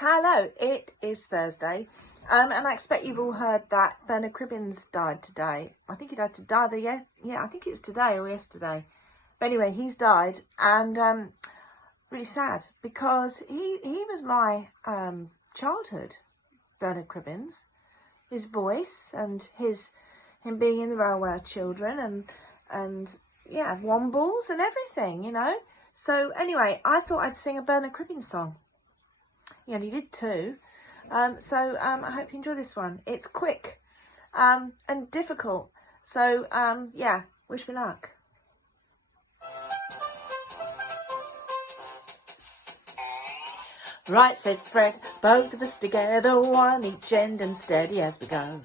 Hello, it is Thursday, and I expect you've all heard that Bernard Cribbins died today. I think he died today. Yeah, I think it was today or yesterday. But anyway, he's died, and really sad because he was my childhood. Bernard Cribbins, his voice and him being in the Railway Children and yeah, Wombles and everything, you know. So anyway, I thought I'd sing a Bernard Cribbins song. Yeah, and he did too. So I hope you enjoy this one. It's quick and difficult. So yeah, wish me luck. Right, said Fred, both of us together, one each end and steady as we go.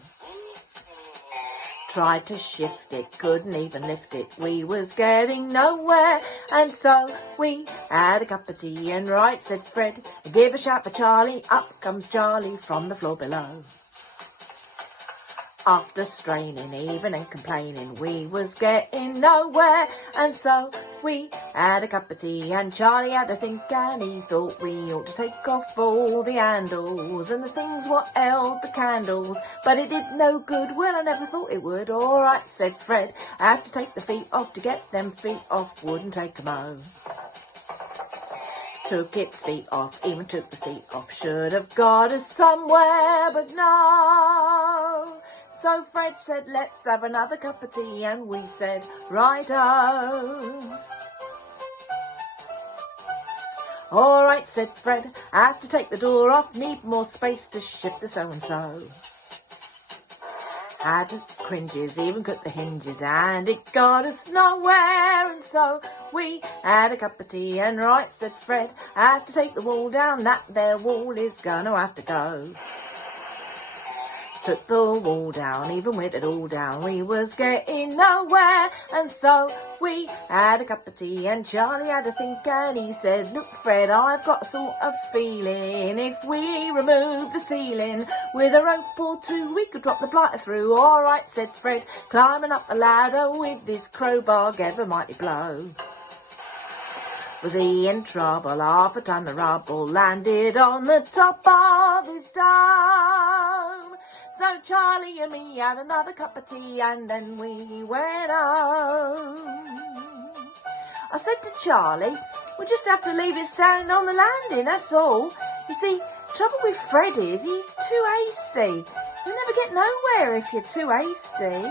Tried to shift it, couldn't even lift it, we was getting nowhere, and so we had a cup of tea, and right, said Fred, give a shout for Charlie, up comes Charlie from the floor below. After straining even and complaining, we was getting nowhere, and so we had a cup of tea, and Charlie had a think, and he thought we ought to take off all the handles and the things what held the candles, but it did no good. Well, I never thought it would. All right, said Fred, I have to take the feet off, to get them feet off wouldn't take 'em home. Took its feet off, even took the seat off, should have got us somewhere, but no. So Fred said, let's have another cup of tea, and we said, righto. All right, said Fred, I have to take the door off, need more space to shift the so-and-so. Had its cringes, even cut the hinges, and it got us nowhere, and so we had a cup of tea, and right, said Fred, I have to take the wall down, that there wall is gonna have to go. Took the wall down, even with it all down, we was getting nowhere, and so we had a cup of tea, and Charlie had a think, and he said, look Fred, I've got a sort of feeling, if we remove the ceiling with a rope or two, we could drop the blighter through. All right, said Fred, climbing up a ladder with this crowbar, gave a mighty blow. Was he in trouble? Half a ton of rubble landed on the top of his dome. So Charlie and me had another cup of tea, and then we went home. I said to Charlie, we'll just have to leave it standing on the landing, that's all. You see, trouble with Fred is he's too hasty. You'll never get nowhere if you're too hasty.